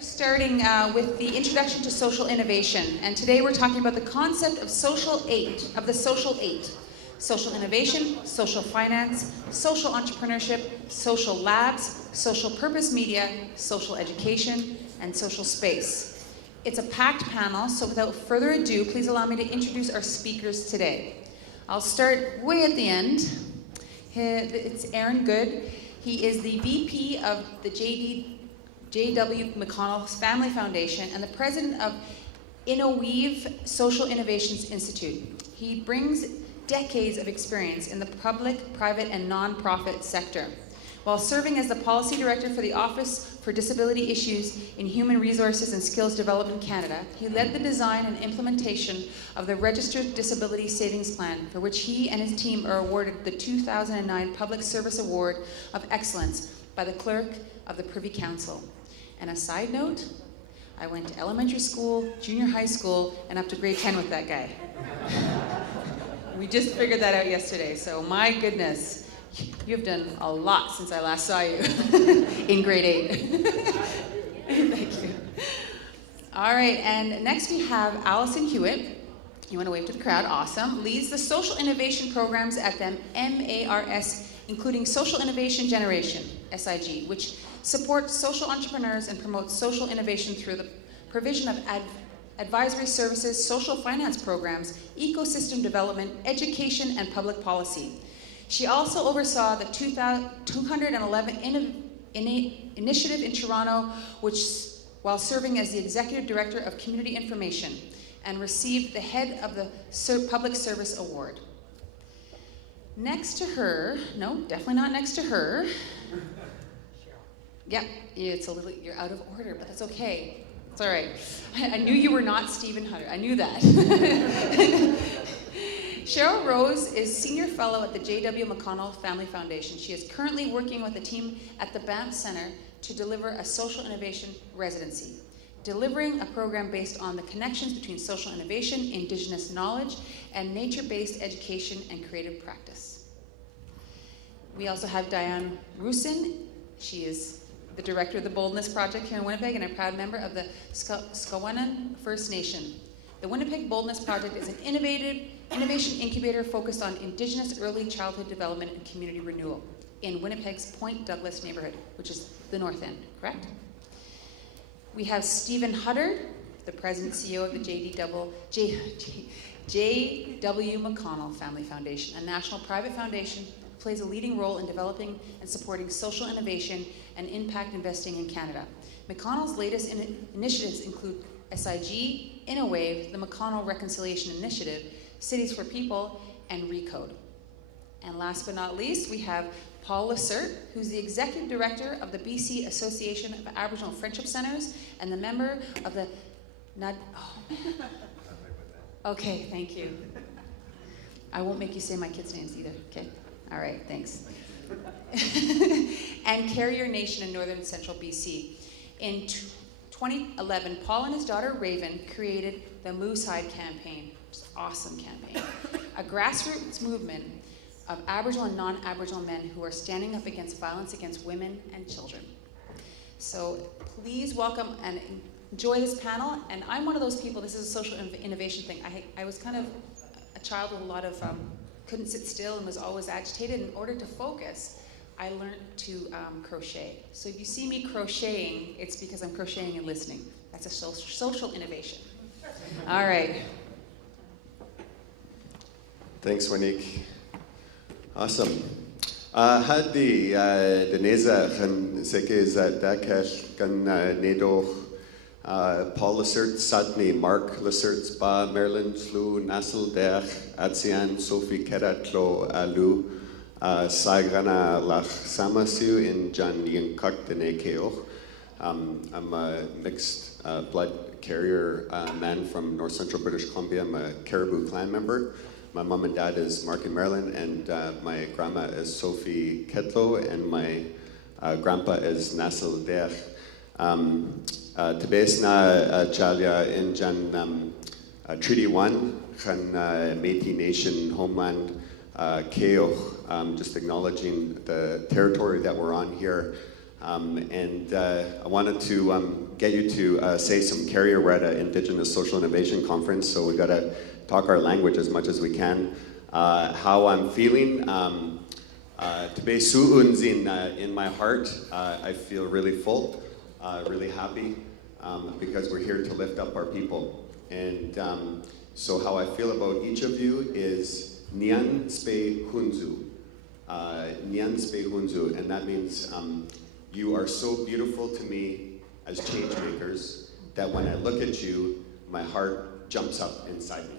We're starting with the introduction to social innovation, and today we're talking about the concept of social eight, of the social eight. Social innovation, social finance, social entrepreneurship, social labs, social purpose media, social education, and social space. It's a packed panel, so without further ado, please allow me to introduce our speakers today. I'll start way at the end. It's Aaron Good. He is the VP of the J.W. McConnell Family Foundation and the president of InnoWeave Social Innovations Institute. He brings decades of experience in the public, private, and nonprofit sector. While serving as the policy director for the Office for Disability Issues in Human Resources and Skills Development Canada, he led the design and implementation of the Registered Disability Savings Plan, for which he and his team are awarded the 2009 Public Service Award of Excellence by the Clerk of the Privy Council. And a side note, I went to elementary school, junior high school, and up to grade 10 with that guy. We just figured that out yesterday, so my goodness, you've done a lot since I last saw you in grade 8. Thank you. All right, and next we have Allison Hewitt. You want to wave to the crowd? Awesome. Leads the social innovation programs at the MARS, including Social Innovation Generation, SIG, which supports social entrepreneurs and promotes social innovation through the provision of advisory services, social finance programs, ecosystem development, education, and public policy. She also oversaw the 211 initiative in Toronto, which, while serving as the executive director of community information, and received the head of the Public Service Award. Next to her, no, definitely not next to her. Yep, it's a little, you're out of order, but that's okay. It's all right. I knew you were not Stephen Hunter. I knew that. Cheryl Rose is Senior Fellow at the J.W. McConnell Family Foundation. She is currently working with a team at the Banff Center to deliver a social innovation residency, delivering a program based on the connections between social innovation, Indigenous knowledge, and nature-based education and creative practice. We also have Diane Rusin. She is the director of the Boldness Project here in Winnipeg and a proud member of the Scowwanan First Nation. The Winnipeg Boldness Project is an innovation incubator focused on Indigenous early childhood development and community renewal in Winnipeg's Point Douglas neighborhood, which is the North End, correct? We have Stephen Hutter, the president and CEO of the J.W. McConnell Family Foundation, a national private foundation plays a leading role in developing and supporting social innovation and impact investing in Canada. McConnell's latest initiatives include SIG, InnoWave, the McConnell Reconciliation Initiative, Cities for People, and RECODE. And last but not least, we have Paul Lacerte, who's the Executive Director of the BC Association of Aboriginal Friendship Centers and the member of the Okay, thank you. I won't make you say my kids' names either, okay? All right, thanks. And Carrier Nation in northern central BC. In 2011, Paul and his daughter Raven created the Moose Hide Campaign, which is an awesome campaign, a grassroots movement of Aboriginal and non-Aboriginal men who are standing up against violence against women and children. So please welcome and enjoy this panel. And I'm one of those people, this is a social innovation thing. I was kind of a child with a lot of couldn't sit still and was always agitated. In order to focus, I learned to crochet. So if you see me crocheting, it's because I'm crocheting and listening. That's a social innovation. All right. Thanks, Monique. Awesome. Had the Neza kan seke zat dakesh kan nedo Paul Lacerte, Sadney, Mark Lacerte's Ba, Marilyn Slu, Nassel Dech, Atsian, Sophie Keratlo, Alu, Sagrana Lach Samasu in Jan Yin Kaktene Keo. I'm a mixed blood carrier man from North Central British Columbia. I'm a Caribou clan member. My mom and dad is Mark and Marilyn, and my grandma is Sophie Ketlo, and my grandpa is Nassel Dech. Tibes na Chalia in Jan Treaty 1, Khan Métis Nation homeland Keoch, just acknowledging the territory that we're on here. I wanted to get you to say some carrier. We're at an Indigenous Social Innovation Conference, so we got to talk our language as much as we can. How I'm feeling. Today, su'unzin in my heart. I feel really full, really happy, because we're here to lift up our people. And so how I feel about each of you is Nian Spe Hunzu. Nian Spe Hunzu, and that means you are so beautiful to me as change makers that when I look at you, my heart jumps up inside me.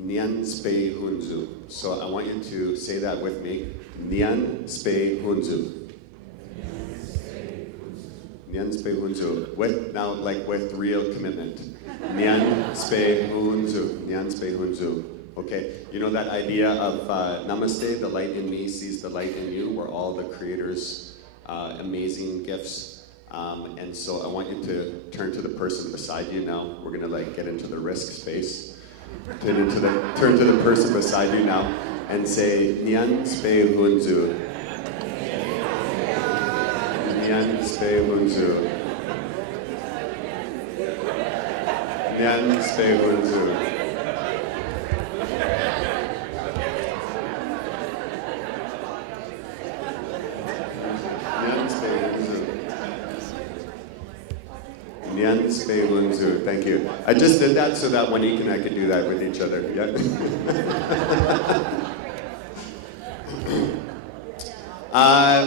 Nian Spe Hunzu. So I want you to say that with me. Nian Spe Hunzu. Nian Spe Hunzu. With now, like with real commitment. Nian Spe Hunzu. Nian Spe Hunzu. Okay, you know that idea of Namaste, the light in me sees the light in you. We're all the Creator's amazing gifts. And so I want you to turn to the person beside you now. We're gonna like get into the risk space. Turn to the person beside you now and say, Nian Spe Hunzu. Nian Spe Hunzu. Nian Spe Hunzu. Nian Spe Hunzu. Thank you. I just did that so that Monique and I could do that with each other. Yeah.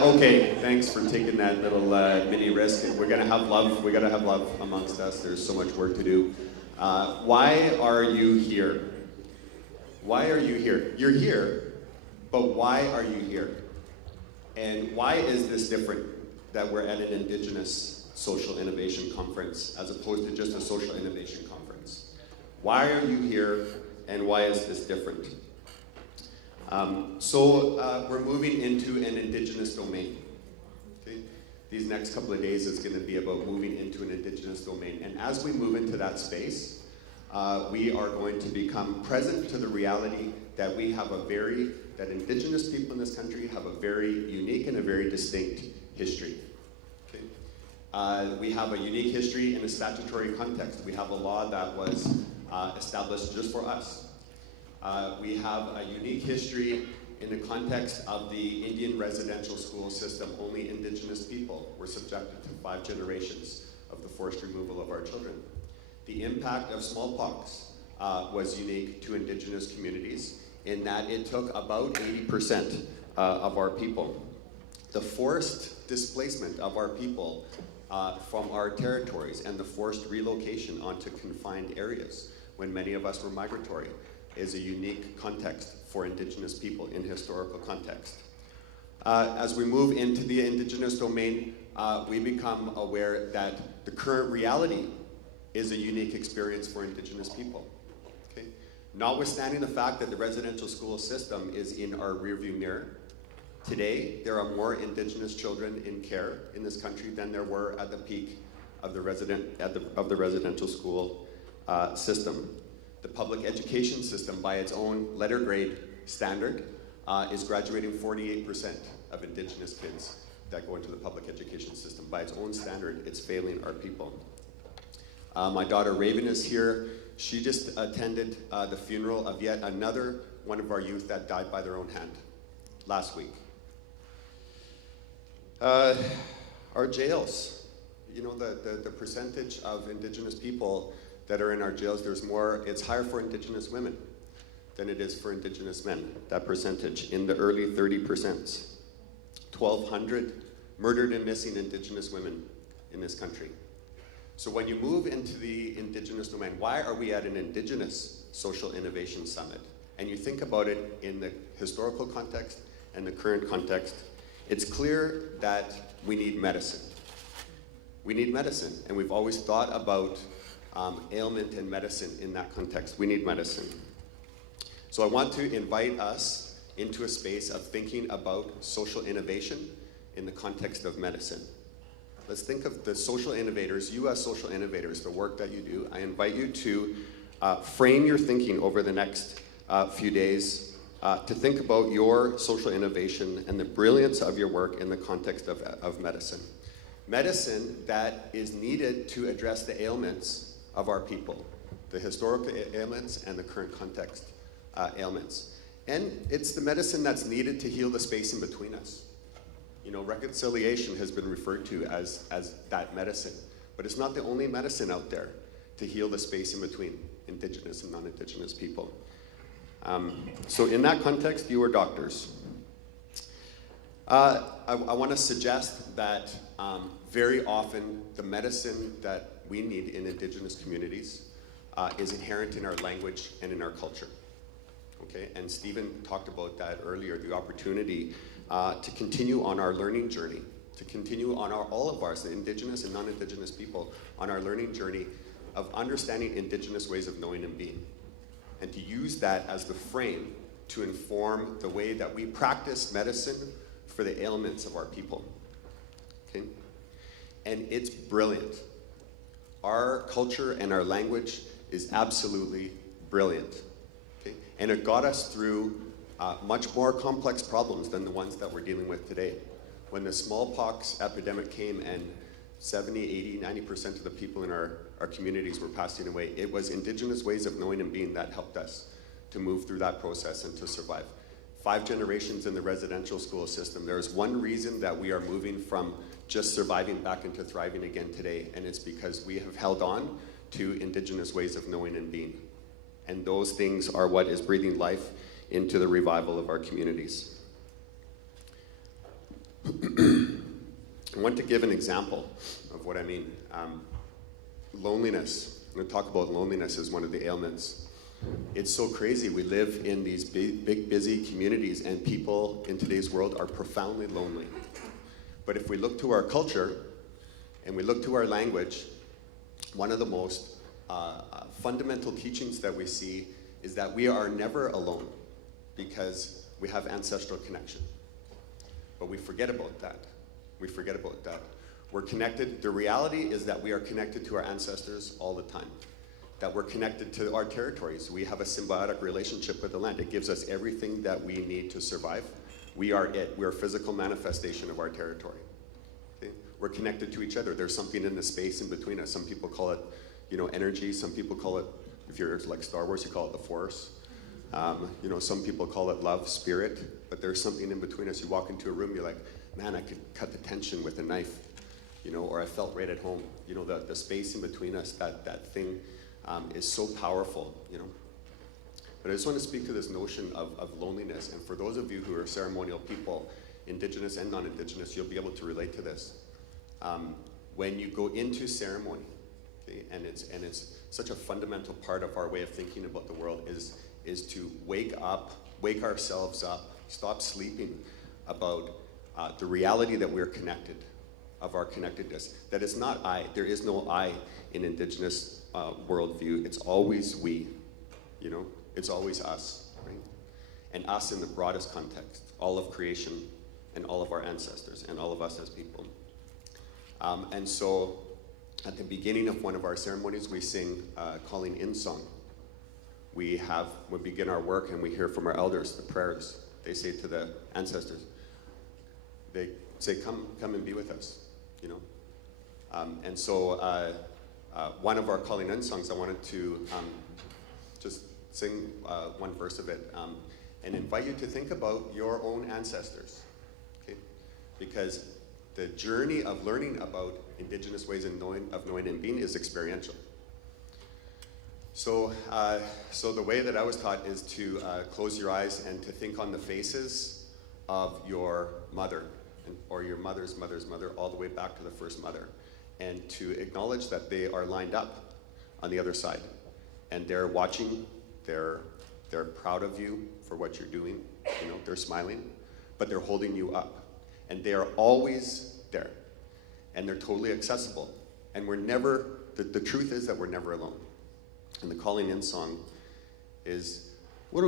Okay, thanks for taking that little mini risk. We're gonna have love. We gotta have love amongst us. There's so much work to do. Why are you here? Why are you here? You're here, but why are you here? And why is this different that we're at an Indigenous Social Innovation Conference as opposed to just a social innovation conference? Why are you here and why is this different? We're moving into an Indigenous domain. Okay? These next couple of days is going to be about moving into an Indigenous domain. And as we move into that space, we are going to become present to the reality that we have that Indigenous people in this country have a very unique and a very distinct history. We have a unique history in a statutory context. We have a law that was established just for us. We have a unique history in the context of the Indian residential school system. Only Indigenous people were subjected to 5 generations of the forced removal of our children. The impact of smallpox was unique to Indigenous communities in that it took about 80% of our people. The forced displacement of our people from our territories and the forced relocation onto confined areas when many of us were migratory is a unique context for Indigenous people in historical context. As we move into the Indigenous domain, we become aware that the current reality is a unique experience for Indigenous people. Okay? Notwithstanding the fact that the residential school system is in our rearview mirror, today, there are more Indigenous children in care in this country than there were at the peak of the residential school system. The public education system, by its own letter grade standard, is graduating 48% of Indigenous kids that go into the public education system. By its own standard, it's failing our people. My daughter Raven is here. She just attended the funeral of yet another one of our youth that died by their own hand last week. Our jails, you know, the percentage of Indigenous people that are in our jails, it's higher for Indigenous women than it is for Indigenous men, that percentage, in the early 30%. 1,200 murdered and missing Indigenous women in this country. So when you move into the Indigenous domain, why are we at an Indigenous Social Innovation Summit? And you think about it in the historical context and the current context, it's clear that we need medicine. We need medicine, and we've always thought about ailment and medicine in that context. We need medicine. So I want to invite us into a space of thinking about social innovation in the context of medicine. Let's think of the social innovators, you as social innovators, the work that you do. I invite you to frame your thinking over the next few days to think about your social innovation and the brilliance of your work in the context of medicine. Medicine that is needed to address the ailments of our people, the historical ailments and the current context ailments. And it's the medicine that's needed to heal the space in between us. You know, reconciliation has been referred to as that medicine, but it's not the only medicine out there to heal the space in between Indigenous and non-Indigenous people. So in that context, you are doctors. I want to suggest that very often the medicine that we need in Indigenous communities is inherent in our language and in our culture. Okay, and Stephen talked about that earlier, the opportunity to continue on our learning journey, to continue on all of ours, the Indigenous and non-Indigenous people, on our learning journey of understanding Indigenous ways of knowing and being, and to use that as the frame to inform the way that we practice medicine for the ailments of our people. Okay? And it's brilliant. Our culture and our language is absolutely brilliant. Okay? And it got us through much more complex problems than the ones that we're dealing with today. When the smallpox epidemic came and 70, 80, 90% of the people in our communities were passing away, it was Indigenous ways of knowing and being that helped us to move through that process and to survive. 5 generations in the residential school system. There's one reason that we are moving from just surviving back into thriving again today, and it's because we have held on to Indigenous ways of knowing and being. And those things are what is breathing life into the revival of our communities. I want to give an example of what I mean. Loneliness. I'm going to talk about loneliness as one of the ailments. It's so crazy. We live in these big, busy communities, and people in today's world are profoundly lonely. But if we look to our culture and we look to our language, one of the most fundamental teachings that we see is that we are never alone because we have ancestral connection. But we forget about that. We forget about that. We're connected. The reality is that we are connected to our ancestors all the time. That we're connected to our territories. We have a symbiotic relationship with the land. It gives us everything that we need to survive. We are it. We're a physical manifestation of our territory. Okay? We're connected to each other. There's something in the space in between us. Some people call it, you know, energy. Some people call it, if you're like Star Wars, you call it the Force. You know, some people call it love, spirit. But there's something in between us. You walk into a room, you're like, man, I could cut the tension with a knife. You know, or I felt right at home. You know, the space in between us, that thing is so powerful, you know. But I just want to speak to this notion of loneliness. And for those of you who are ceremonial people, Indigenous and non-Indigenous, you'll be able to relate to this. When you go into ceremony, okay, and it's such a fundamental part of our way of thinking about the world is to wake ourselves up, stop sleeping about the reality that we're connected, of our connectedness. That is not I. There is no I in Indigenous worldview. It's always we, you know. It's always us, right? And us in the broadest context, all of creation and all of our ancestors and all of us as people. And so at the beginning of one of our ceremonies, we sing calling in song. We begin our work and we hear from our elders, the prayers. They say to the ancestors, they say, come and be with us, you know. And so one of our calling in songs, I wanted to just sing one verse of it and invite you to think about your own ancestors, okay? Because the journey of learning about Indigenous ways of knowing and being is experiential. So, so the way that I was taught is to close your eyes and to think on the faces of your mother, or your mother's mother's mother, all the way back to the first mother, and to acknowledge that they are lined up on the other side, and they're watching. They're proud of you for what you're doing. You know, they're smiling, but they're holding you up, and they are always there, and they're totally accessible. And we're never. The truth is that we're never alone. And the calling in song is. We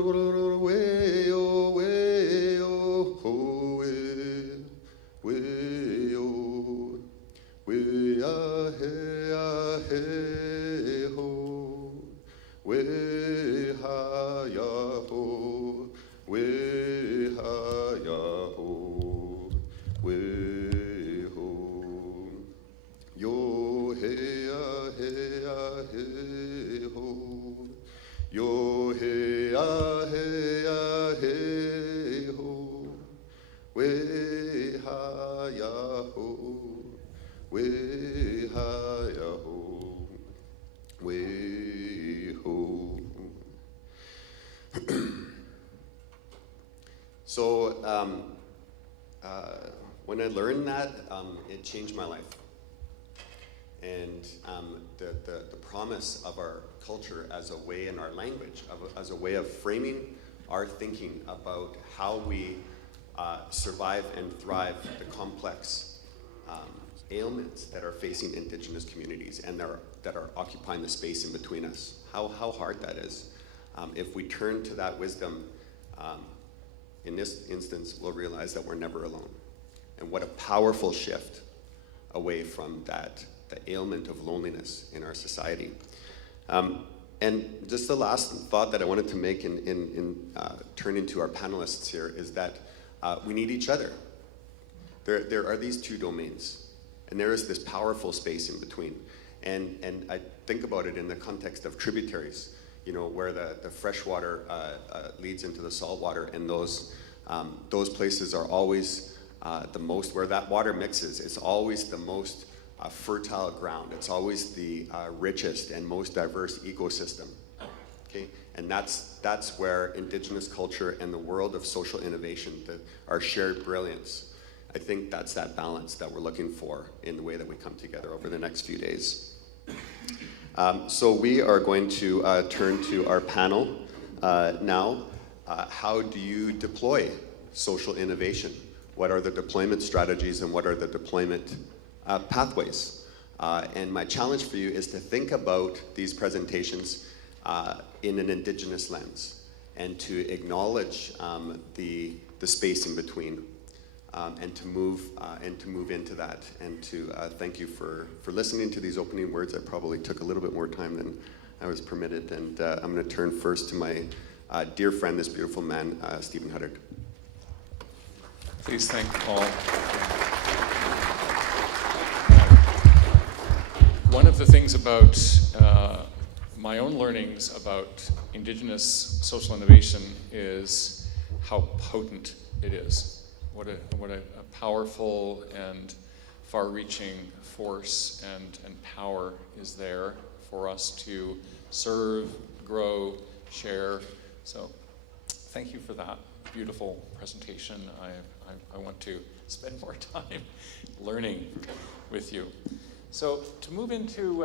he a he a he ho. Yo he a he a he ho. We ha ya ho. We ha ya ho. We ho. So when I learned that, it changed my life. And the promise of our culture as a way in our language, as a way of framing our thinking about how we survive and thrive the complex ailments that are facing Indigenous communities and that are occupying the space in between us. How hard that is. If we turn to that wisdom, in this instance, we'll realize that we're never alone. And what a powerful shift away from that, the ailment of loneliness in our society. And just the last thought that I wanted to make in turning to our panelists here is that we need each other. There are these two domains, and there is this powerful space in between. And I think about it in the context of tributaries, you know, where the fresh water leads into the salt water, and those places are always the most, where that water mixes, it's always the most fertile ground. It's always the richest and most diverse ecosystem. Okay, and that's where Indigenous culture and the world of social innovation, our shared brilliance, I think that's that balance that we're looking for in the way that we come together over the next few days. So we are going to turn to our panel now. How do you deploy social innovation? What are the deployment strategies and what are the deployment pathways? And my challenge for you is to think about these presentations in an Indigenous lens and to acknowledge the space in between and to move into that. And to thank you for listening to these opening words. I probably took a little bit more time than I was permitted. And I'm going to turn first to my dear friend, this beautiful man, Stephen Huddard. Please thank Paul. One of the things about my own learnings about Indigenous social innovation is how potent it is. What a powerful and far-reaching force and power is there for us to serve, grow, share. So thank you for that beautiful presentation. I want to spend more time learning with you. So to move into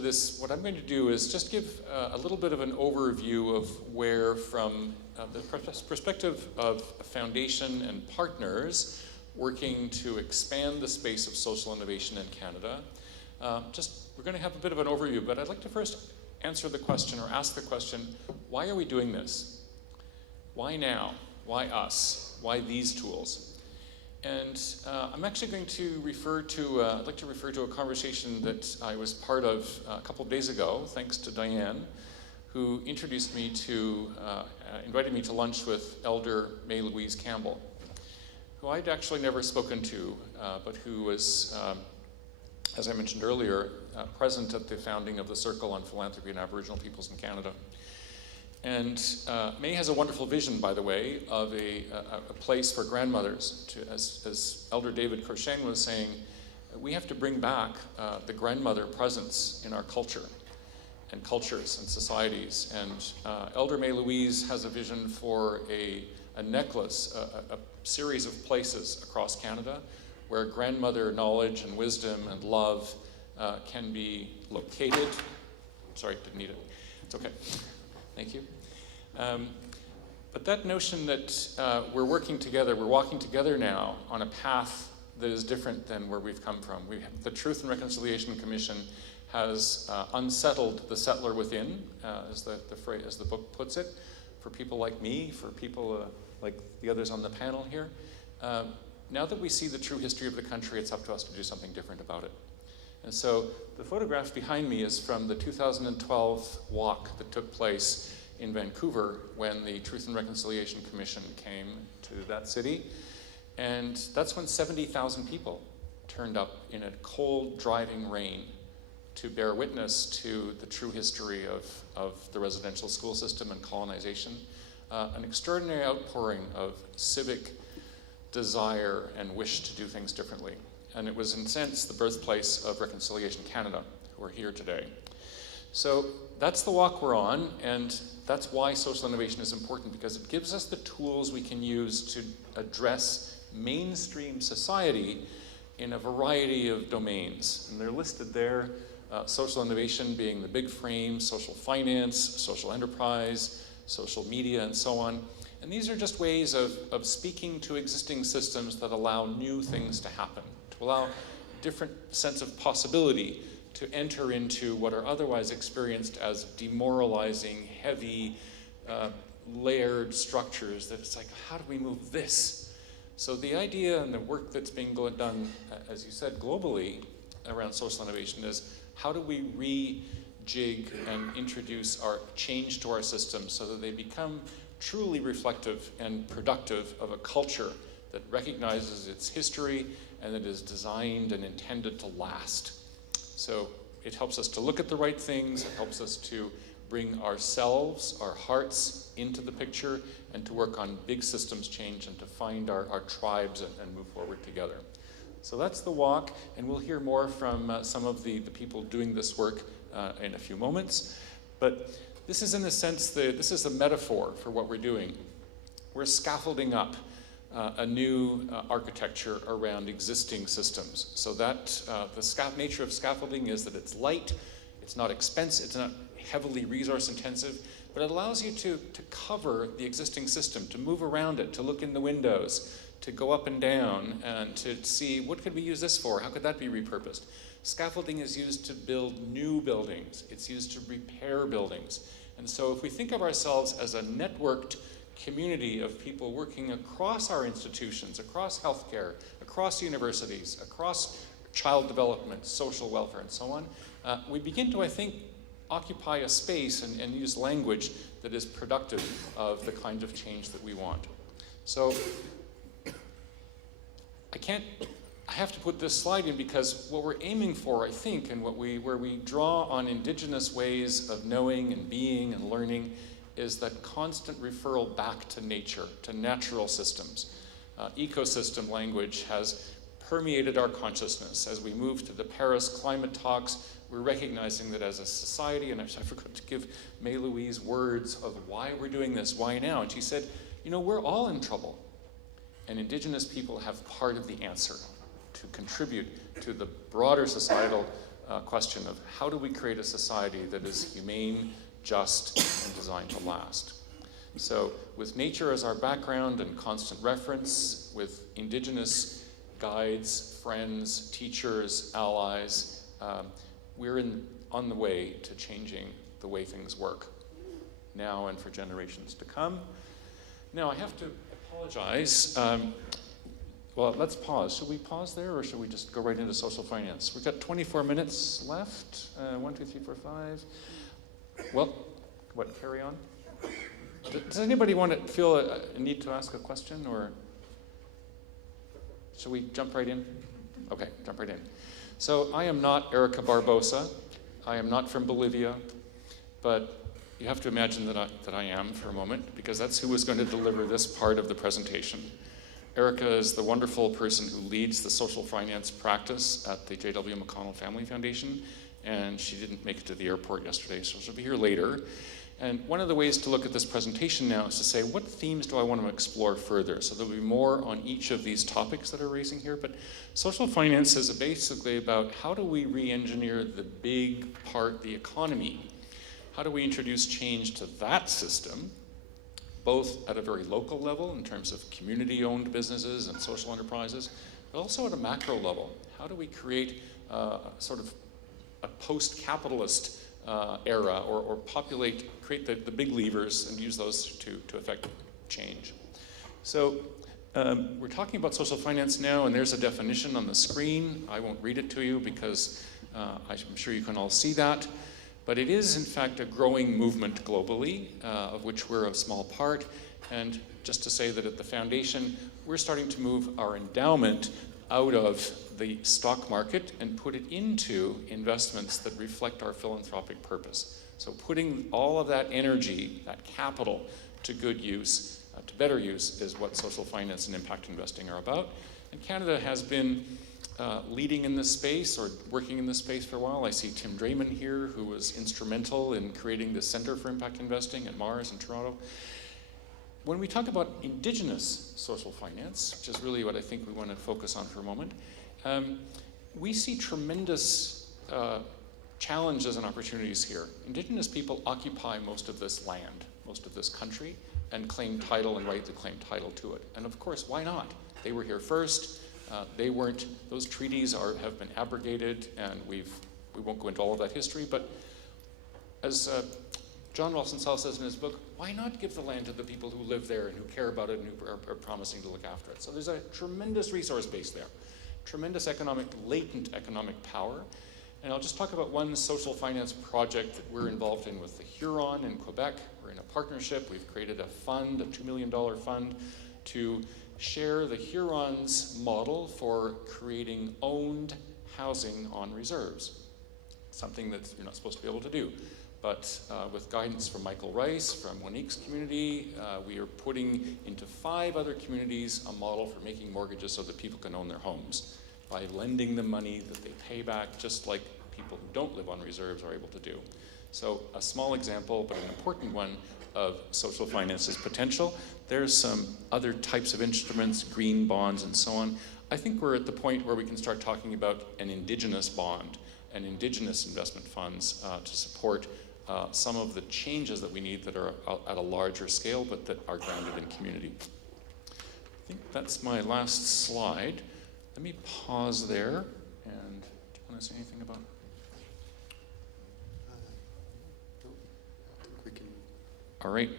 this, what I'm going to do is just give a little bit of an overview of where, from the perspective of a foundation and partners working to expand the space of social innovation in Canada. We're going to have a bit of an overview, but I'd like to first answer the question or ask the question, why are we doing this? Why now? Why us? Why these tools? And I'm actually going to refer to, I'd like to refer to a conversation that I was part of a couple of days ago, thanks to Diane, who introduced me to, invited me to lunch with Elder May Louise Campbell, who I'd actually never spoken to, but who was, as I mentioned earlier, present at the founding of the Circle on Philanthropy and Aboriginal Peoples in Canada. And May has a wonderful vision, by the way, of a place for grandmothers. As Elder David Crocheng was saying, we have to bring back the grandmother presence in our culture and cultures and societies. And Elder May Louise has a vision for a necklace, a series of places across Canada where grandmother knowledge and wisdom and love can be located. Sorry, didn't need it. It's okay. Thank you. But that notion that we're working together, we're walking together now on a path that is different than where we've come from. The Truth and Reconciliation Commission has unsettled the settler within, as the book puts it, for people like me, for people like the others on the panel here. Now that we see the true history of the country, it's up to us to do something different about it. And so the photograph behind me is from the 2012 walk that took place in Vancouver when the Truth and Reconciliation Commission came to that city. And that's when 70,000 people turned up in a cold, driving rain to bear witness to the true history of the residential school system and colonization. An extraordinary outpouring of civic desire and wish to do things differently. And it was, in a sense, the birthplace of Reconciliation Canada, who are here today. So that's the walk we're on, and that's why social innovation is important, because it gives us the tools we can use to address mainstream society in a variety of domains. And they're listed there, social innovation being the big frame, social finance, social enterprise, social media, and so on. And these are just ways of speaking to existing systems that allow new things to happen, to allow different sense of possibility to enter into what are otherwise experienced as demoralizing, heavy, layered structures that it's like, how do we move this? So the idea and the work that's being done, as you said, globally around social innovation is how do we rejig and introduce our change to our systems so that they become truly reflective and productive of a culture that recognizes its history and that is designed and intended to last. So it helps us to look at the right things, it helps us to bring ourselves, our hearts into the picture, and to work on big systems change and to find our tribes and move forward together. So that's the walk, and we'll hear more from some of the people doing this work in a few moments. But this is, in a sense, this is a metaphor for what we're doing. We're scaffolding up a new architecture around existing systems. So that the nature of scaffolding is that it's light, it's not expensive, it's not heavily resource intensive, but it allows you to cover the existing system, to move around it, to look in the windows, to go up and down, and to see what could we use this for? How could that be repurposed? Scaffolding is used to build new buildings. It's used to repair buildings. And so if we think of ourselves as a networked community of people working across our institutions, across healthcare, across universities, across child development, social welfare, and so on, we begin to, I think, occupy a space and use language that is productive of the kind of change that we want. So I have to put this slide in because what we're aiming for, I think, and where we draw on indigenous ways of knowing and being and learning is that constant referral back to nature, to natural systems. Ecosystem language has permeated our consciousness. As we move to the Paris climate talks, we're recognizing that as a society, and I forgot to give May Louise words of why we're doing this, why now? And she said, you know, we're all in trouble. And Indigenous people have part of the answer to contribute to the broader societal question of how do we create a society that is humane, just, and designed to last. So with nature as our background and constant reference, with Indigenous guides, friends, teachers, allies, we're on the way to changing the way things work now and for generations to come. Now I have to apologize. Well, let's pause. Should we pause there, or should we just go right into social finance? We've got 24 minutes left. 1, 2, 3, 4, 5. Well, what, carry on? Does anybody want to feel a need to ask a question, or should we jump right in? Okay, jump right in. So I am not Erica Barbosa. I am not from Bolivia, but you have to imagine that I am for a moment, because that's who was going to deliver this part of the presentation. Erica is the wonderful person who leads the social finance practice at the J.W. McConnell Family Foundation, and she didn't make it to the airport yesterday, so she'll be here later. And one of the ways to look at this presentation now is to say, what themes do I want to explore further? So there'll be more on each of these topics that are raising here, but social finance is basically about how do we re-engineer the big part, the economy? How do we introduce change to that system, both at a very local level in terms of community-owned businesses and social enterprises, but also at a macro level? How do we create sort of a post-capitalist era, or create the big levers and use those to affect change? So we're talking about social finance now, and there's a definition on the screen. I won't read it to you because I'm sure you can all see that. But it is, in fact, a growing movement globally, of which we're a small part. And just to say that at the foundation, we're starting to move our endowment out of the stock market and put it into investments that reflect our philanthropic purpose. So putting all of that energy, that capital, to good use, to better use, is what social finance and impact investing are about. And Canada has been leading in this space, or working in this space for a while. I see Tim Drayman here, who was instrumental in creating the Centre for Impact Investing at Mars in Toronto. When we talk about Indigenous social finance, which is really what I think we want to focus on for a moment, we see tremendous challenges and opportunities here. Indigenous people occupy most of this land, most of this country, and claim title and right to claim title to it. And of course, why not? They were here first. They weren't, those treaties have been abrogated, and we won't go into all of that history, but as John Ralston Saul says in his book, why not give the land to the people who live there and who care about it and who are promising to look after it? So there's a tremendous resource base there, tremendous latent economic power. And I'll just talk about one social finance project that we're involved in with the Huron in Quebec. We're in a partnership. We've created a fund, a $2 million fund, to share the Hurons' model for creating owned housing on reserves, something that you're not supposed to be able to do. But with guidance from Michael Rice, from Monique's community, we are putting into 5 other communities a model for making mortgages so that people can own their homes by lending them money that they pay back, just like people who don't live on reserves are able to do. So a small example, but an important one, of social finance's potential. There's some other types of instruments, green bonds and so on. I think we're at the point where we can start talking about an Indigenous bond and Indigenous investment funds to support some of the changes that we need that are at a larger scale, but that are grounded in community. I think that's my last slide. Let me pause there, and do you want to say anything about it? We can. All right,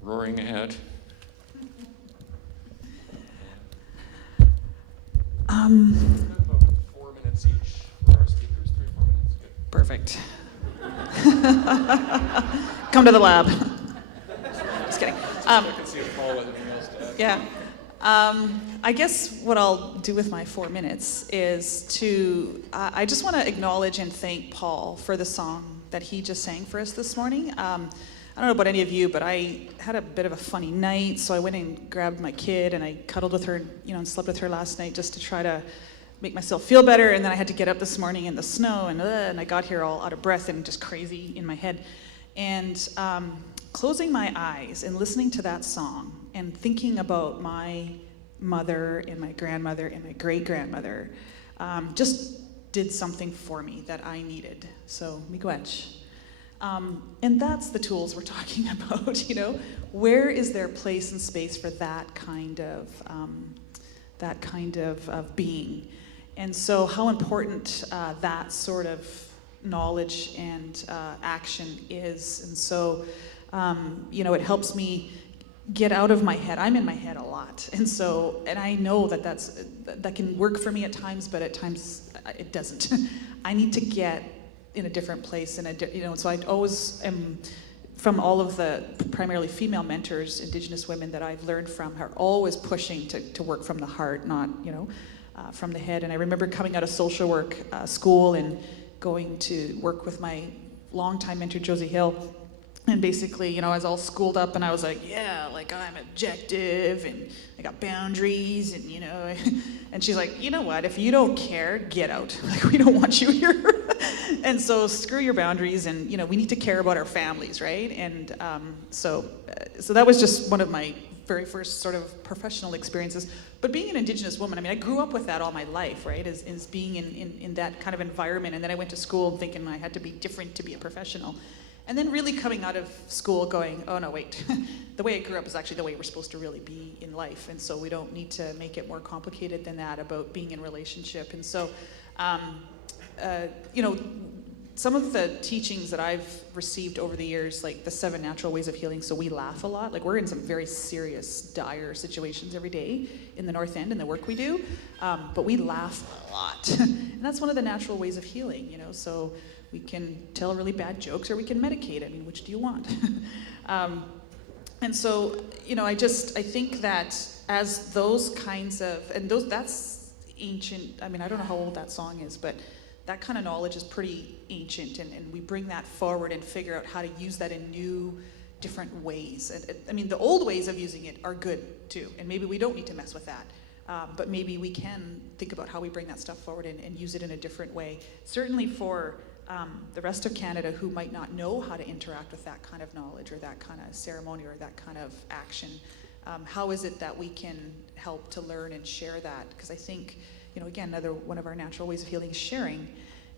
roaring ahead. About 4 minutes each for our speakers, 3 or 4 minutes. Good. Perfect. Come to the lab. Just kidding. I can see if Paul has anything else to add. Yeah. I guess what I'll do with my 4 minutes is I just want to acknowledge and thank Paul for the song that he just sang for us this morning. I don't know about any of you, but I had a bit of a funny night, so I went and grabbed my kid and I cuddled with her, and slept with her last night just to try to make myself feel better. And then I had to get up this morning in the snow, and I got here all out of breath and just crazy in my head. And closing my eyes and listening to that song and thinking about my mother and my grandmother and my great-grandmother just did something for me that I needed. So, miigwech. And that's the tools we're talking about, Where is there place and space for that kind of being? And so how important that sort of knowledge and action is. And so, it helps me get out of my head. I'm in my head a lot. And I know that can work for me at times, but at times it doesn't. I need to get in a different place, so I always am, from all of the primarily female mentors, Indigenous women that I've learned from, are always pushing to work from the heart, not from the head. And I remember coming out of social work school and going to work with my longtime mentor Josie Hill, and basically, I was all schooled up, and I was like, I'm objective, and I got boundaries, and and she's like, you know what? If you don't care, get out. We don't want you here. And so screw your boundaries, and we need to care about our families, right? And so that was just one of my very first sort of professional experiences. But being an Indigenous woman, I grew up with that all my life, right? As being in that kind of environment, and then I went to school thinking I had to be different to be a professional. And then really coming out of school going, oh no, wait, the way I grew up is actually the way we're supposed to really be in life. And so we don't need to make it more complicated than that about being in relationship. And so, some of the teachings that I've received over the years, like the 7 natural ways of healing, so we laugh a lot. We're in some very serious, dire situations every day in the North End in the work we do, but we laugh a lot. And that's one of the natural ways of healing, so we can tell really bad jokes or we can medicate. Which do you want? And so, I think that as those kinds of, that's ancient, I mean, I don't know how old that song is, but that kind of knowledge is pretty ancient, and we bring that forward and figure out how to use that in new, different ways. And I mean, the old ways of using it are good too, and maybe we don't need to mess with that. But maybe we can think about how we bring that stuff forward and use it in a different way. Certainly for the rest of Canada who might not know how to interact with that kind of knowledge or that kind of ceremony or that kind of action, how is it that we can help to learn and share that? Because I think, you know, again, another one of our natural ways of healing is sharing.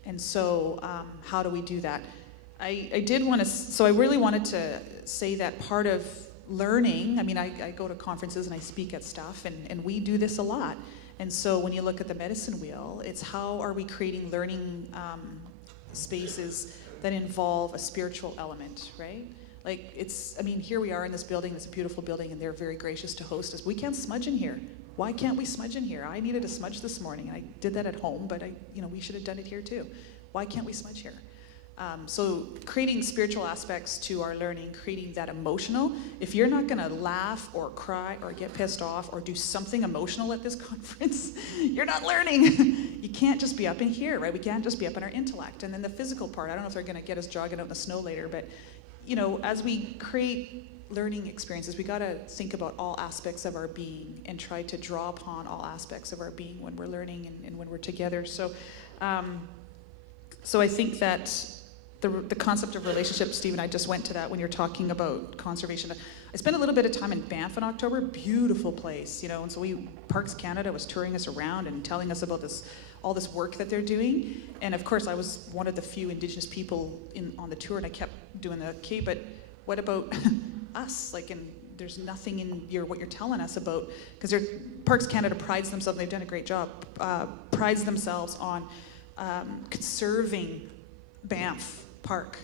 And so how do we do that? I did want to, so I really wanted to say that part of learning, I mean, I go to conferences and I speak at stuff, and we do this a lot. And so when you look at the medicine wheel, it's how are we creating learning spaces that involve a spiritual element, right? Like it's, I mean, here we are in this building, it's a beautiful building, and they're very gracious to host us. We can't smudge in here. Why can't we smudge in here? I needed a smudge this morning, and I did that at home, but we should have done it here too. Why can't we smudge here? So creating spiritual aspects to our learning, creating that emotional. If you're not gonna laugh or cry or get pissed off or do something emotional at this conference, you're not learning. You can't just be up in here, right? We can't just be up in our intellect. And then the physical part, I don't know if they're gonna get us jogging out in the snow later, but as we create learning experiences, we gotta think about all aspects of our being and try to draw upon all aspects of our being when we're learning and when we're together. So I think that the concept of relationship, Steve and I just went to that when you're talking about conservation. I spent a little bit of time in Banff in October, beautiful place, and so Parks Canada was touring us around and telling us about all this work that they're doing. And of course, I was one of the few Indigenous people on the tour, and I kept doing the, okay, but what about us? And there's nothing in what you're telling us about, because Parks Canada prides themselves, they've done a great job, prides themselves on conserving Banff Park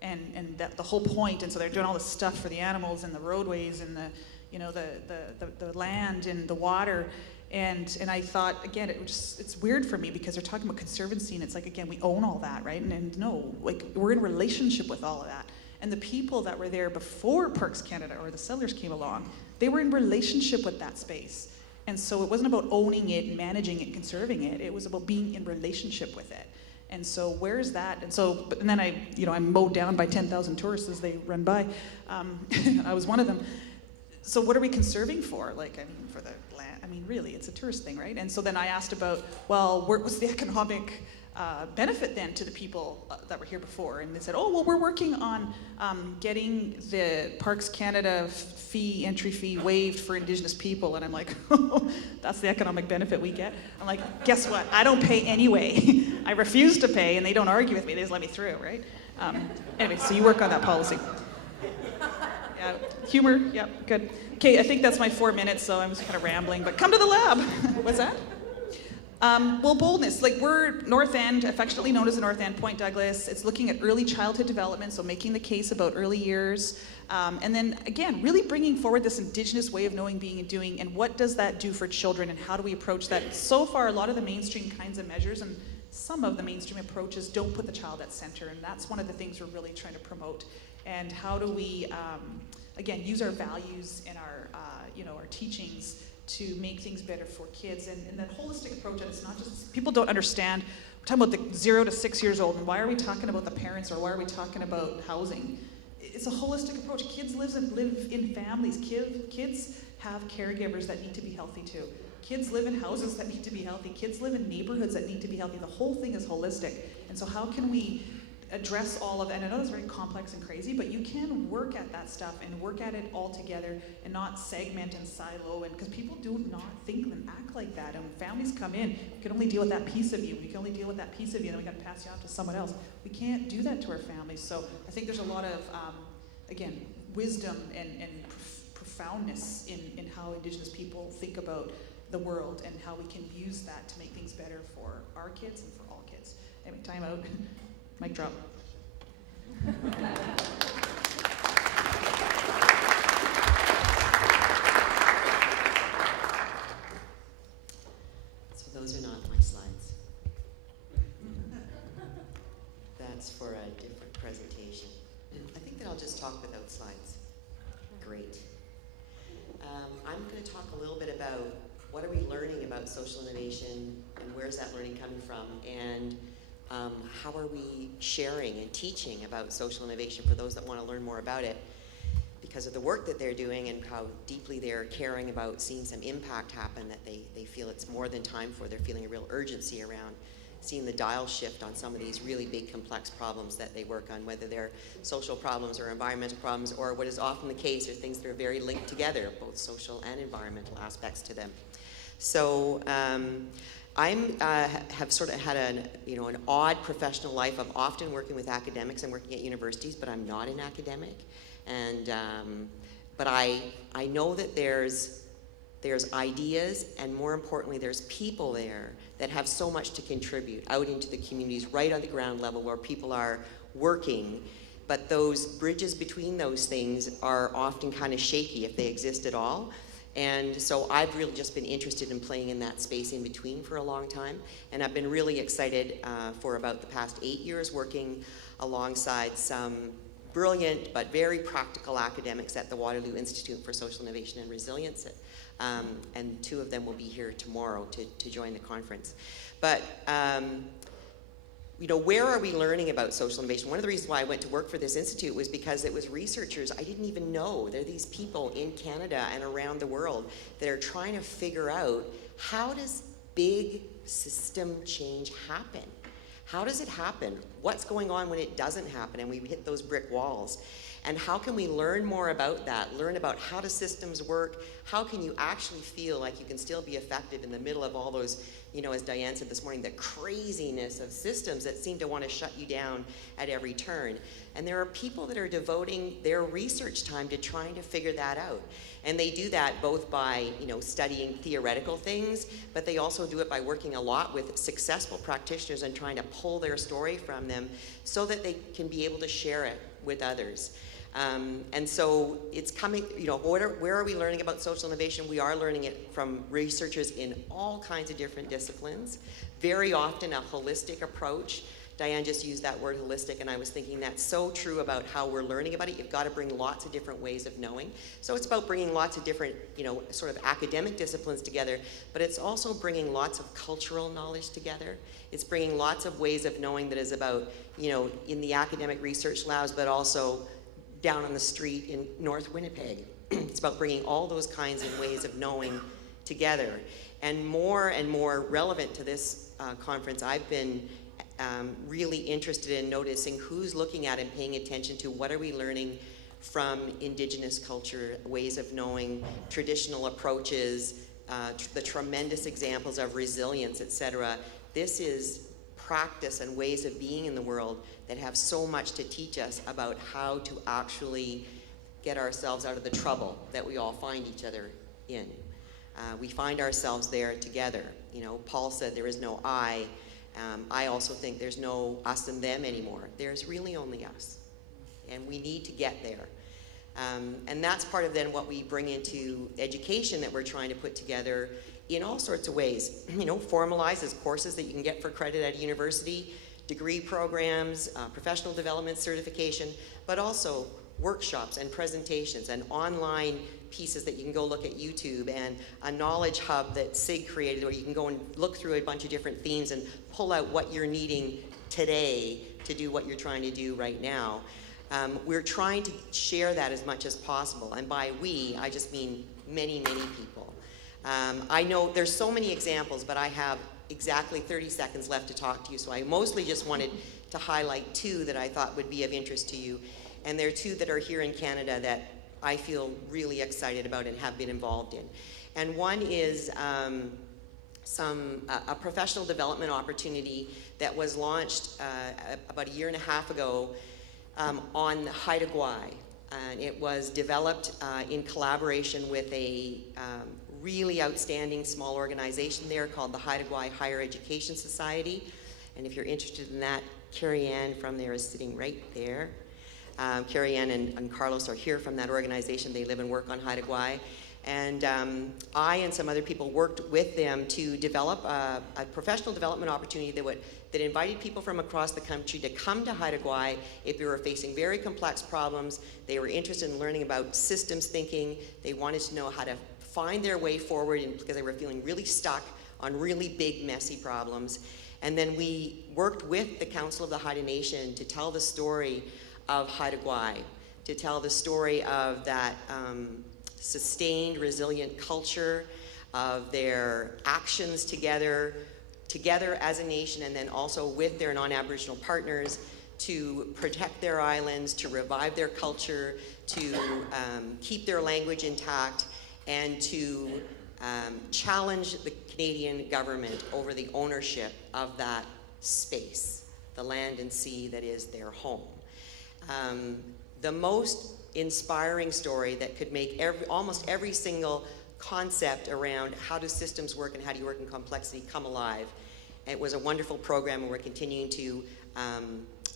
and that the whole point, and so they're doing all this stuff for the animals and the roadways and the land and the water, and I thought, again, it's weird for me because they're talking about conservancy, and it's like, again, we own all that, right? And no, we're in relationship with all of that. And the people that were there before Parks Canada or the settlers came along, they were in relationship with that space. And so it wasn't about owning it, managing it, conserving it. It was about being in relationship with it. And so where's that? And then I'm mowed down by 10,000 tourists as they run by. I was one of them. So what are we conserving for? For the land, really, it's a tourist thing, right? And so then I asked about, well, what was the economic benefit then to the people that were here before? And they said, oh, well, we're working on getting the Parks Canada entry fee waived for Indigenous people. And I'm like, oh, that's the economic benefit we get? I'm like, guess what? I don't pay anyway. I refuse to pay, and they don't argue with me. They just let me through, right? Anyway, so you work on that policy. Yeah, humor, yep, good. Okay, I think that's my 4 minutes, so I'm just kind of rambling, but come to the lab. What's that? Well, boldness, we're North End, affectionately known as the North End, Point Douglas. It's looking at early childhood development, so making the case about early years. And then, again, really bringing forward this Indigenous way of knowing, being, and doing, and what does that do for children, and how do we approach that? So far, a lot of the mainstream kinds of measures, and some of the mainstream approaches don't put the child at center, and that's one of the things we're really trying to promote. And how do we, again, use our values and our teachings to make things better for kids, and that holistic approach, and it's not just, people don't understand, we're talking about the 0 to 6 years old, and why are we talking about the parents, or why are we talking about housing? It's a holistic approach. Kids live in families. Kids have caregivers that need to be healthy too. Kids live in houses that need to be healthy. Kids live in neighborhoods that need to be healthy. The whole thing is holistic. And so how can we address all of that? And I know it's very complex and crazy, but you can work at that stuff and work at it all together and not segment and silo, and because people do not think and act like that. And when families come in, you can only deal with that piece of you. We can only deal with that piece of you, and then we got to pass you off to someone else. We can't do that to our families. So I think there's a lot of, again, wisdom and profoundness in how Indigenous people think about the world and how we can use that to make things better for our kids and for all kids. Anyway, time out. Mic drop. So those are not my slides. That's for a different presentation. I think that I'll just talk without slides. Great. I'm going to talk a little bit about what are we learning about social innovation And where's that learning coming from? And how are we sharing and teaching about social innovation for those that want to learn more about it because of the work that they're doing and how deeply they're caring about seeing some impact happen, that they feel it's more than time for. They're feeling a real urgency around seeing the dial shift on some of these really big complex problems that they work on, whether they're social problems or environmental problems, or what is often the case are things that are very linked together, both social and environmental aspects to them. So have sort of had an odd professional life of often working with academics and working at universities, but I'm not an academic. And but I know that there's ideas, and more importantly, there's people there that have so much to contribute out into the communities, right on the ground level where people are working. But those bridges between those things are often kind of shaky if they exist at all. And so I've really just been interested in playing in that space in between for a long time. And I've been really excited for about the past 8 years working alongside some brilliant but very practical academics at the Waterloo Institute for Social Innovation and Resilience. And 2 of them will be here tomorrow to join the conference. But where are we learning about social innovation? One of the reasons why I went to work for this institute was because it was researchers I didn't even know. There are these people in Canada and around the world that are trying to figure out, how does big system change happen? How does it happen? What's going on when it doesn't happen and we hit those brick walls? And how can we learn more about that? Learn about how do systems work? How can you actually feel like you can still be effective in the middle of all those, as Diane said this morning, the craziness of systems that seem to want to shut you down at every turn. And there are people that are devoting their research time to trying to figure that out. And they do that both by, studying theoretical things, but they also do it by working a lot with successful practitioners and trying to pull their story from them so that they can be able to share it with others. And so it's coming, where are we learning about social innovation? We are learning it from researchers in all kinds of different disciplines, very often a holistic approach. Diane just used that word holistic, and I was thinking that's so true about how we're learning about it. You've got to bring lots of different ways of knowing. So it's about bringing lots of different, sort of academic disciplines together, but it's also bringing lots of cultural knowledge together. It's bringing lots of ways of knowing that is about, in the academic research labs, but also down on the street in North Winnipeg. It's about bringing all those kinds of ways of knowing together. And more relevant to this conference, I've been really interested in noticing who's looking at and paying attention to what are we learning from Indigenous culture, ways of knowing, traditional approaches, the tremendous examples of resilience, etc. This is practice and ways of being in the world that have so much to teach us about how to actually get ourselves out of the trouble that we all find each other in. We find ourselves there together. Paul said there is no I. I also think there's no us and them anymore. There's really only us. And we need to get there. And that's part of then what we bring into education that we're trying to put together in all sorts of ways. Formalizes courses that you can get for credit at a university, degree programs, professional development certification, but also workshops and presentations and online pieces that you can go look at YouTube, and a knowledge hub that SIG created where you can go and look through a bunch of different themes and pull out what you're needing today to do what you're trying to do right now. We're trying to share that as much as possible, and by we, I just mean many, many people. I know there's so many examples, but I have exactly 30 seconds left to talk to you, so I mostly just wanted to highlight 2 that I thought would be of interest to you. And there are 2 that are here in Canada that I feel really excited about and have been involved in. And one is a professional development opportunity that was launched about 1.5 years ago on Haida Gwaii. And it was developed in collaboration with a really outstanding small organization there called the Haida Gwaii Higher Education Society. And if you're interested in that, Carrie Ann from there is sitting right there. Carrie Ann and Carlos are here from that organization. They live and work on Haida Gwaii. And I and some other people worked with them to develop a professional development opportunity that invited people from across the country to come to Haida Gwaii if they were facing very complex problems. They were interested in learning about systems thinking. They wanted to know how to find their way forward because they were feeling really stuck on really big, messy problems. And then we worked with the Council of the Haida Nation to tell the story of Haida Gwaii, to tell the story of that sustained, resilient culture, of their actions together as a nation, and then also with their non-Aboriginal partners to protect their islands, to revive their culture, to keep their language intact, and to challenge the Canadian government over the ownership of that space, the land and sea that is their home. The most inspiring story that could make almost every single concept around how do systems work and how do you work in complexity come alive. It was a wonderful program, and we're continuing to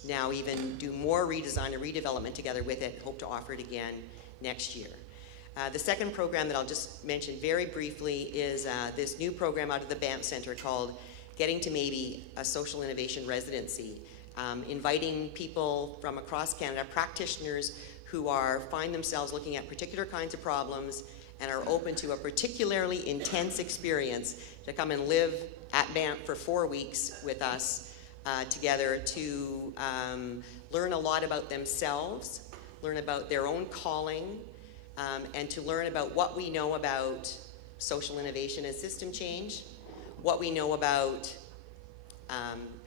now even do more redesign and redevelopment together with it. Hope to offer it again next year. The second program that I'll just mention very briefly is this new program out of the Banff Centre called Getting to Maybe, a Social Innovation Residency, inviting people from across Canada, practitioners who find themselves looking at particular kinds of problems and are open to a particularly intense experience to come and live at Banff for 4 weeks with us together to learn a lot about themselves, learn about their own calling, and to learn about what we know about social innovation and system change, what we know about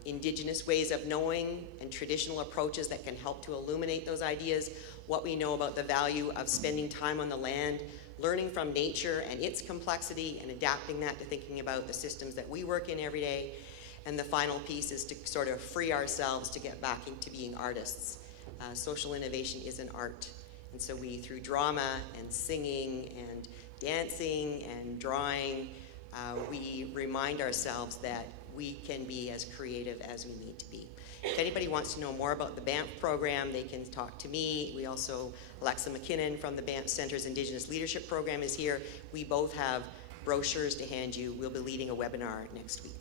Indigenous ways of knowing and traditional approaches that can help to illuminate those ideas, what we know about the value of spending time on the land, learning from nature and its complexity and adapting that to thinking about the systems that we work in every day. And the final piece is to sort of free ourselves to get back into being artists. Social innovation is an art. And so we, through drama and singing and dancing and drawing, we remind ourselves that we can be as creative as we need to be. If anybody wants to know more about the Banff program, they can talk to me. We also, Alexa McKinnon from the Banff Centre's Indigenous Leadership Program is here. We both have brochures to hand you. We'll be leading a webinar next week.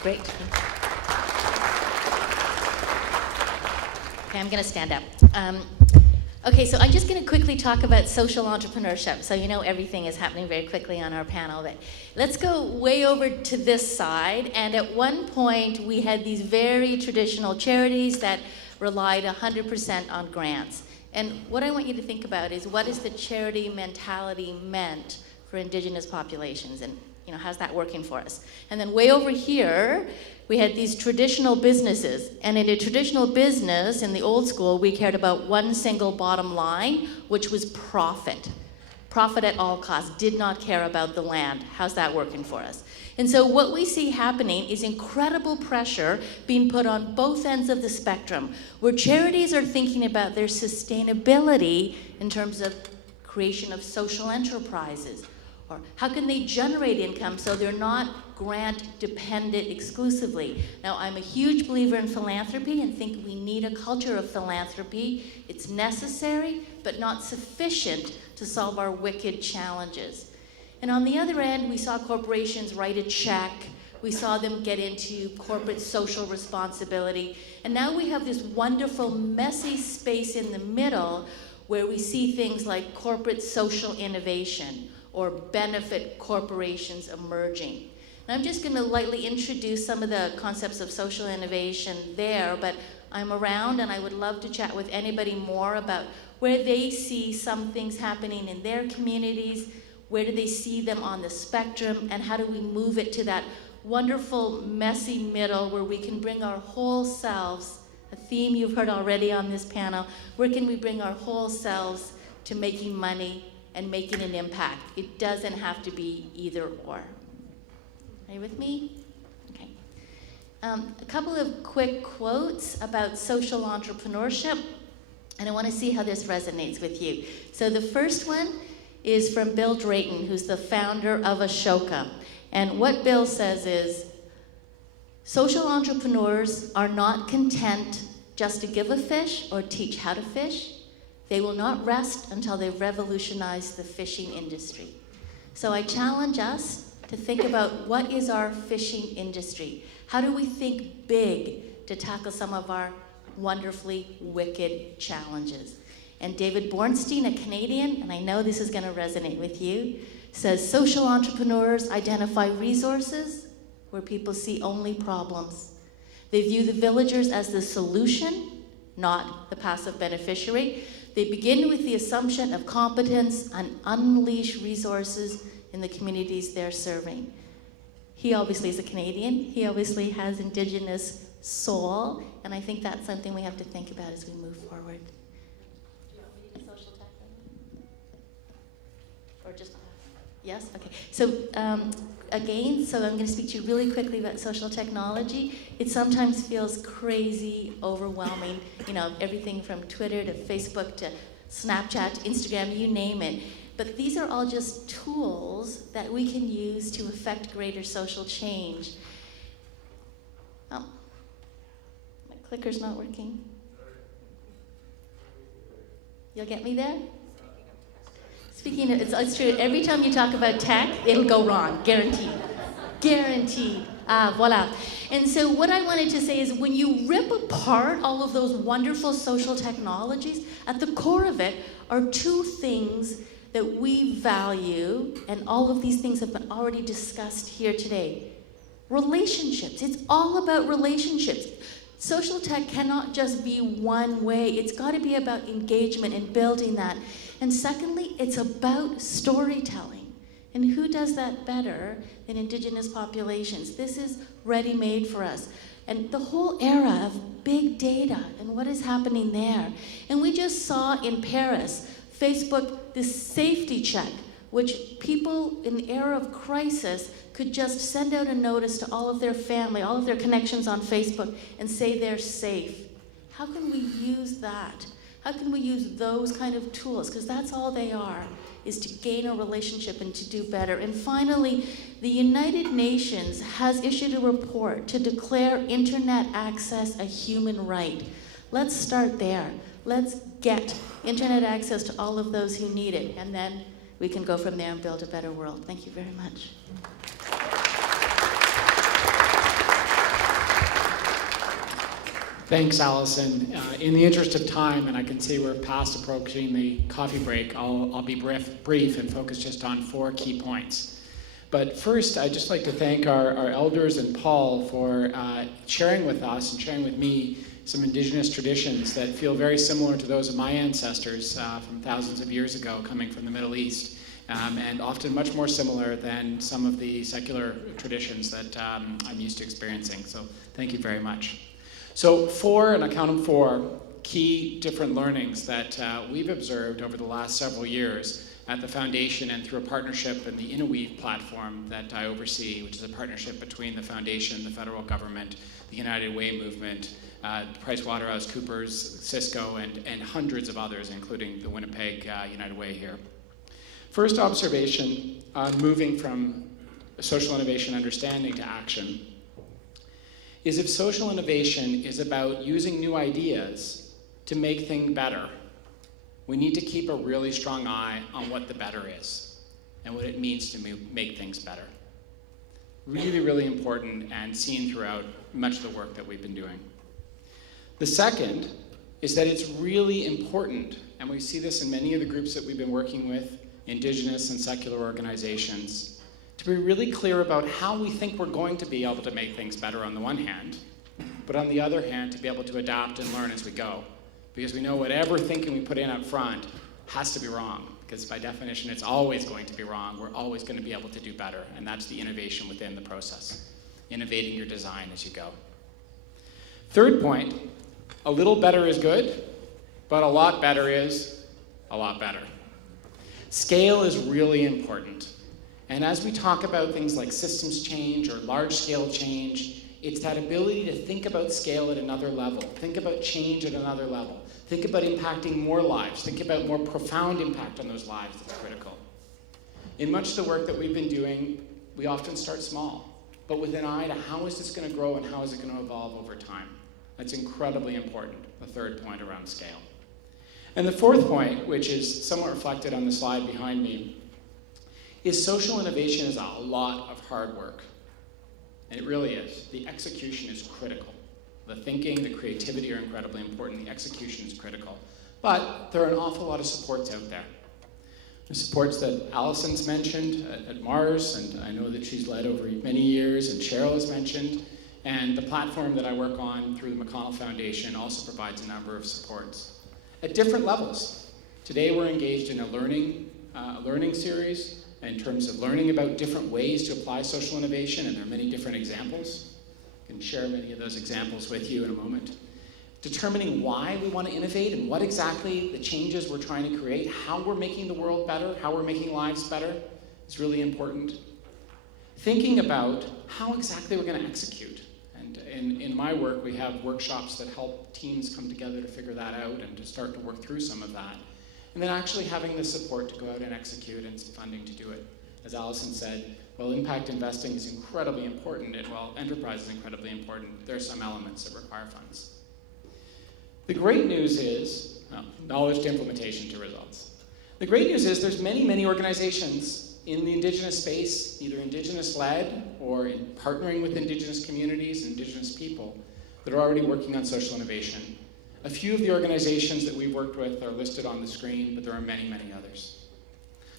Great. Okay, I'm going to stand up. Okay, so I'm just going to quickly talk about social entrepreneurship. So you know everything is happening very quickly on our panel, but let's go way over to this side. And at one point, we had these very traditional charities that relied 100% on grants. And what I want you to think about is what is the charity mentality meant for Indigenous populations, and how's that working for us? And then way over here, we had these traditional businesses. And in a traditional business, in the old school, we cared about one single bottom line, which was profit. Profit at all costs, did not care about the land. How's that working for us? And so what we see happening is incredible pressure being put on both ends of the spectrum, where charities are thinking about their sustainability in terms of creation of social enterprises, or how can they generate income so they're not grant dependent exclusively. Now, I'm a huge believer in philanthropy and think we need a culture of philanthropy. It's necessary, but not sufficient to solve our wicked challenges. And on the other end, we saw corporations write a check. We saw them get into corporate social responsibility. And now we have this wonderful, messy space in the middle where we see things like corporate social innovation or benefit corporations emerging. And I'm just going to lightly introduce some of the concepts of social innovation there, but I'm around and I would love to chat with anybody more about where they see some things happening in their communities, where do they see them on the spectrum, and how do we move it to that wonderful, messy middle where we can bring our whole selves, a theme you've heard already on this panel, where can we bring our whole selves to making money and making an impact? It doesn't have to be either or. Are you with me? Okay. A couple of quick quotes about social entrepreneurship, and I want to see how this resonates with you. So the first one is from Bill Drayton, who's the founder of Ashoka. And what Bill says is, social entrepreneurs are not content just to give a fish or teach how to fish. They will not rest until they've revolutionized the fishing industry. So I challenge us to think about what is our fishing industry? How do we think big to tackle some of our wonderfully wicked challenges? And David Bornstein, a Canadian, and I know this is going to resonate with you, says social entrepreneurs identify resources where people see only problems. They view the villagers as the solution, not the passive beneficiary. They begin with the assumption of competence and unleash resources in the communities they're serving. He obviously is a Canadian. He obviously has Indigenous soul, and I think that's something we have to think about as we move forward. Do you want me to do social tech then? Or just, yes? Okay. So again, so I'm going to speak to you really quickly about social technology. It sometimes feels crazy, overwhelming, you know, everything from Twitter to Facebook to Snapchat to Instagram, you name it. But these are all just tools that we can use to affect greater social change. Oh, my clicker's not working. You'll get me there? Speaking of, it's true, every time you talk about tech, it'll go wrong, guaranteed. Guaranteed. Voila. And so what I wanted to say is when you rip apart all of those wonderful social technologies, at the core of it are two things that we value, and all of these things have been already discussed here today. Relationships. It's all about relationships. Social tech cannot just be one way. It's got to be about engagement and building that. And secondly, it's about storytelling. And who does that better than Indigenous populations? This is ready-made for us. And the whole era of big data and what is happening there. And we just saw in Paris, Facebook, this safety check, which people in the era of crisis could just send out a notice to all of their family, all of their connections on Facebook, and say they're safe. How can we use that? How can we use those kind of tools? Because that's all they are, is to gain a relationship and to do better. And finally, the United Nations has issued a report to declare internet access a human right. Let's start there. Let's get internet access to all of those who need it, and then we can go from there and build a better world. Thank you very much. Thanks, Allison. In the interest of time, and I can see we're past approaching the coffee break, I'll be brief and focus just on 4 key points. But first, I'd just like to thank our elders and Paul for sharing with us and sharing with me some Indigenous traditions that feel very similar to those of my ancestors from thousands of years ago coming from the Middle East, and often much more similar than some of the secular traditions that I'm used to experiencing. So thank you very much. So 4, and I count them 4, key different learnings that we've observed over the last several years at the Foundation and through a partnership in the Interweave platform that I oversee, which is a partnership between the Foundation, the federal government, the United Way movement, PricewaterhouseCoopers, Cisco, and hundreds of others, including the Winnipeg United Way here. First observation on moving from social innovation understanding to action is if social innovation is about using new ideas to make things better, we need to keep a really strong eye on what the better is and what it means to make things better. Really, really important and seen throughout much of the work that we've been doing. The second is that it's really important, and we see this in many of the groups that we've been working with, Indigenous and secular organizations, to be really clear about how we think we're going to be able to make things better on the one hand, but on the other hand, to be able to adapt and learn as we go. Because we know whatever thinking we put in up front has to be wrong, because by definition, it's always going to be wrong. We're always going to be able to do better, and that's the innovation within the process, innovating your design as you go. Third point, a little better is good, but a lot better is a lot better. Scale is really important. And as we talk about things like systems change or large-scale change, it's that ability to think about scale at another level, think about change at another level, think about impacting more lives, think about more profound impact on those lives that's critical. In much of the work that we've been doing, we often start small, but with an eye to how is this going to grow and how is it going to evolve over time. That's incredibly important, the third point around scale. And the fourth point, which is somewhat reflected on the slide behind me, is social innovation is a lot of hard work. And it really is. The execution is critical. The thinking, the creativity are incredibly important. The execution is critical. But there are an awful lot of supports out there. The supports that Allison's mentioned at Mars, and I know that she's led over many years, and Cheryl has mentioned, and the platform that I work on through the McConnell Foundation also provides a number of supports at different levels. Today we're engaged in a learning series in terms of learning about different ways to apply social innovation, and there are many different examples. I can share many of those examples with you in a moment. Determining why we want to innovate and what exactly the changes we're trying to create, how we're making the world better, how we're making lives better is really important. Thinking about how exactly we're going to execute. And in my work, we have workshops that help teams come together to figure that out and to start to work through some of that. And then actually having the support to go out and execute and funding to do it. As Allison said, while impact investing is incredibly important, and while enterprise is incredibly important, there are some elements that require funds. The great news is, knowledge to implementation to results. The great news is there's many, many organizations in the Indigenous space, either Indigenous-led or in partnering with Indigenous communities and Indigenous people, that are already working on social innovation. A few of the organizations that we've worked with are listed on the screen, but there are many, many others.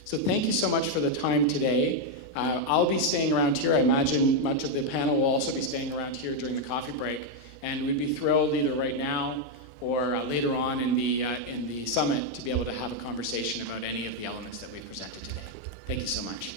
So thank you so much for the time today. I'll be staying around here. I imagine much of the panel will also be staying around here during the coffee break, and we'd be thrilled either right now or later on in the summit to be able to have a conversation about any of the elements that we've presented today. Thank you so much.